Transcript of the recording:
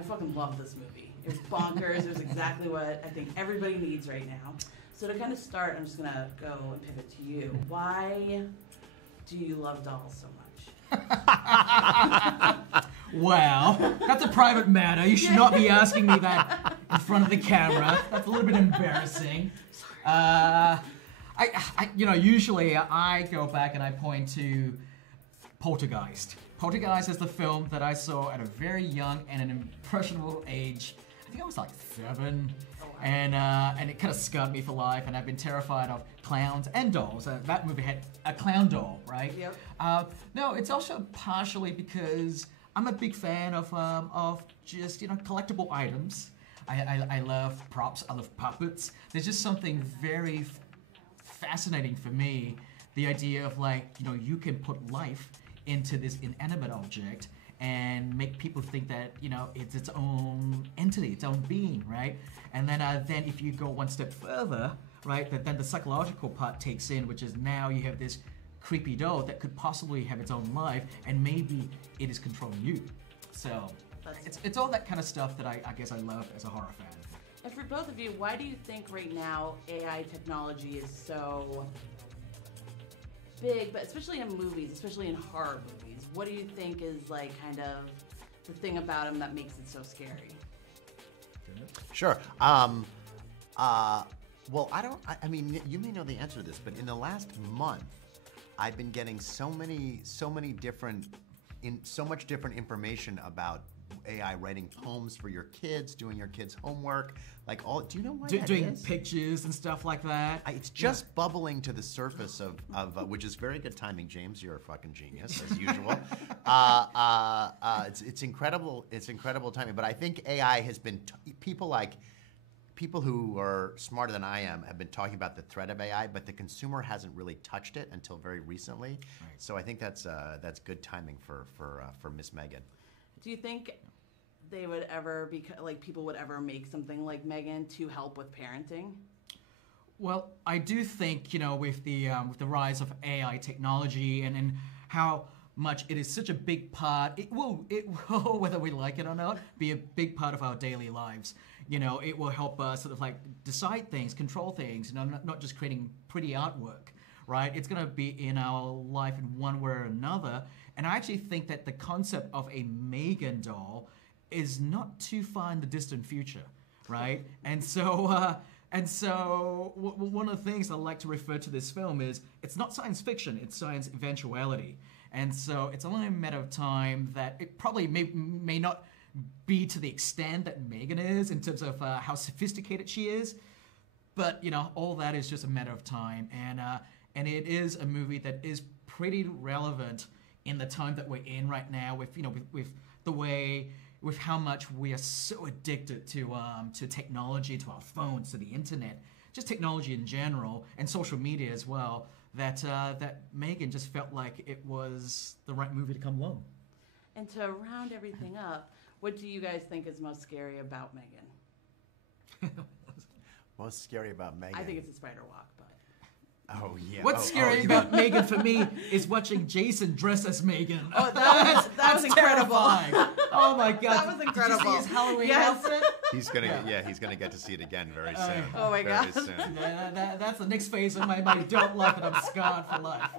I fucking love this movie. It was bonkers. It was exactly what I think everybody needs right now. So to kind of start, I'm just going to go and pivot to you. Why do you love dolls so much? Well, that's a private matter. You should not be asking me that in front of the camera. That's a little bit embarrassing. Usually I go back and I point to Poltergeist. Poltergeist is the film that I saw at a very young and an impressionable age. I think I was like 7. And it kind of scarred me for life, and I've been terrified of clowns and dolls. That movie had a clown doll, right? Yep. No, it's also partially because I'm a big fan of just collectible items. I love props. I love puppets. There's just something very fascinating for me. The idea of you can put life into this inanimate object and make people think that it's its own entity, its own being, right? And then if you go one step further, right, then the psychological part takes in, which is now you have this creepy doll that could possibly have its own life, and maybe it is controlling you. So it's all that kind of stuff that I guess I love as a horror fan. And for both of you, why do you think right now AI technology is so big, but especially in movies, especially in horror movies? What do you think is kind of the thing about them that makes it so scary? Sure. Well, I mean, you may know the answer to this, but in the last month, I've been getting so much different information about AI writing poems for your kids, doing your kids' homework, do you know why that doing is? pictures and stuff like that. It's just bubbling to the surface of which is very good timing, James. You're a fucking genius as usual. It's incredible. It's incredible timing. But I think AI has been people who are smarter than I am have been talking about the threat of AI, but the consumer hasn't really touched it until very recently. Right. So I think that's good timing for Miss M3GAN. Do you think they would ever people would ever make something like M3GAN to help with parenting? Well, I do think with the rise of AI technology and how much it is such a big part, it will whether we like it or not be a big part of our daily lives. It will help us sort of decide things, control things. Not just creating pretty artwork, right? It's going to be in our life in one way or another. And I actually think that the concept of a M3GAN doll is not too far in the distant future, right? And so one of the things I like to refer to this film is it's not science fiction, it's science eventuality. And so it's only a matter of time that it probably may not be to the extent that M3GAN is in terms of how sophisticated she is, but all that is just a matter of time. And it is a movie that is pretty relevant in the time that we're in right now, with how much we are so addicted to technology, to our phones, to the internet, just technology in general, and social media as well. That M3GAN just felt like it was the right movie to come along. And to round everything up, what do you guys think is most scary about M3GAN? Most scary about M3GAN? I think it's the spider walk, but. Oh, yeah. What's scary about M3GAN for me is watching Jason dress as M3GAN. Oh, that was incredible. Oh my God. That was incredible. Did you see his Halloween outfit? He's gonna get to see it again very soon. Oh my God. Very soon. That's the next phase of my don't love it, I'm scarred for life.